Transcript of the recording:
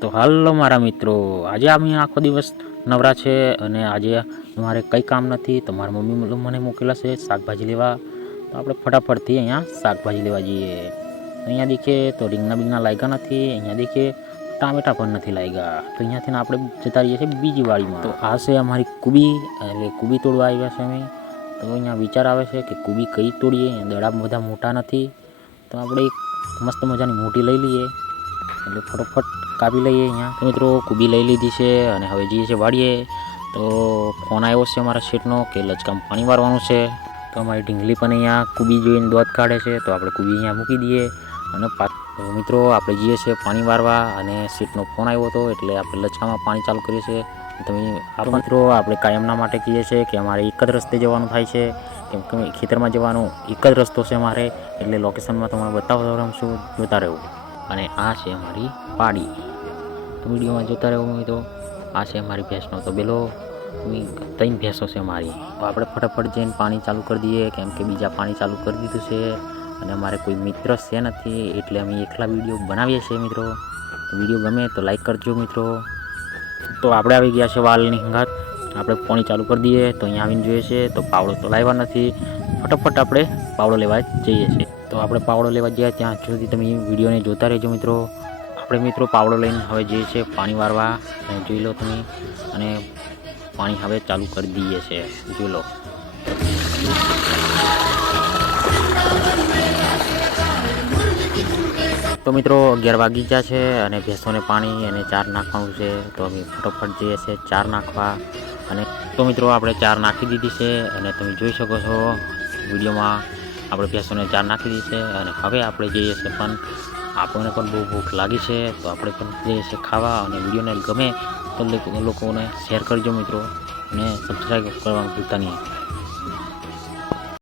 તો હાલો મારા મિત્રો, આજે અમે આખો દિવસ નવરા છે અને આજે અમારે કંઈ કામ નથી. તો મારા મમ્મી મને મોકલેલા છે શાકભાજી લેવા. તો આપણે ફટાફટથી અહીંયા શાકભાજી લેવા જઈએ. અહીંયા દેખીએ તો રીંગણા બીંગણા લાગ્યા નથી. અહીંયા દેખીએ ટામેટા પણ નથી લાગ્યા. તો અહીંયાથી આપણે જતા રહીએ છીએ બીજી વાડીમાં. તો આ છે અમારી કુબી, એટલે કુબી તોડવા આવ્યા છે અમે. તો અહીંયા વિચાર આવે છે કે કુબી કઈ તોડીએ. દડા બધા મોટા નથી, તો આપણે એક મસ્ત મજાની મોટી લઈ લઈએ, એટલે ફટોફટ કાપી લઈએ. અહીંયા તો મિત્રો કુબી લઈ લીધી છે અને હવે જઈએ છીએ વાડીએ. તો ફોન આવ્યો છે અમારા શેઠનો કે લચકામાં પાણી વારવાનું છે. તો અમારી ઢીંગલી પણ અહીંયા કુબી જોઈને દોધ કાઢે છે. તો આપણે કુબી અહીંયા મૂકી દઈએ અને મિત્રો આપણે જઈએ છીએ પાણી વારવા. અને શેઠનો ફોન આવ્યો હતો એટલે આપણે લચકામાં પાણી ચાલુ કરીએ છીએ. તમે મિત્રો આપણે કાયમના માટે કહીએ છીએ કે અમારે એક જ રસ્તે જવાનું થાય છે, કેમ કે ખેતરમાં જવાનું એક જ રસ્તો છે અમારે. એટલે લોકેશનમાં તમને બતાવતો રમશું, જોતા રહેવું. અને આ છે અમારી પાડી, તો વિડીયોમાં જોતા રહેવું. તો આ છે અમારી ભેંસનો તો બેલો, 3 ભેંસો છે અમારી. તો આપણે ફટાફટ જઈને પાણી ચાલુ કરી દઈએ, કેમ કે બીજા પાણી ચાલુ કરી દીધું છે. અને અમારે કોઈ મિત્ર છે નથી, એટલે અમે એકલા વિડીયો બનાવીએ છીએ મિત્રો. તો વિડીયો ગમે તો લાઈક કરજો મિત્રો. તો આપણે આવી ગયા છે વાલની હંગાત. આપણે પાણી ચાલુ કરી દઈએ. તો અહીંયા આવીને જોઈએ છે તો પાવડો તો લાવ્યા નથી. ફટાફટ આપણે પાવડો લેવા જઈએ છીએ. તો આપણે પાવડો લેવા ગયા, ત્યાં સુધી તમે વિડીયોને જોતા રહેજો મિત્રો. આપણે મિત્રો પાવડો લઈને હવે જઈએ છીએ પાણી વારવા. જોઈ લો તમે, અને પાણી હવે ચાલુ કરી દઈએ છીએ, જોઈ લો. તો મિત્રો 11 વાગી ગયા છે અને ભેંસોને પાણી અને ચાર નાખવાનું છે. તો અમે ફટોફટ જઈએ છીએ ચાર નાખવા. અને તો મિત્રો આપણે ચાર નાખી દીધી છે અને તમે જોઈ શકો છો વિડીયોમાં આપણે ભેંસોને ચાર નાખી દીધી છે. અને હવે આપણે જઈએ છીએ, પણ આપણને પણ બહુ ભૂખ લાગી છે, તો આપણે પણ જઈએ છીએ ખાવા. અને વિડીયોને ગમે તો લોકોને શેર કરજો મિત્રો, અને સબસ્ક્રાઈબ કરવાનું ભૂલતા નહીં.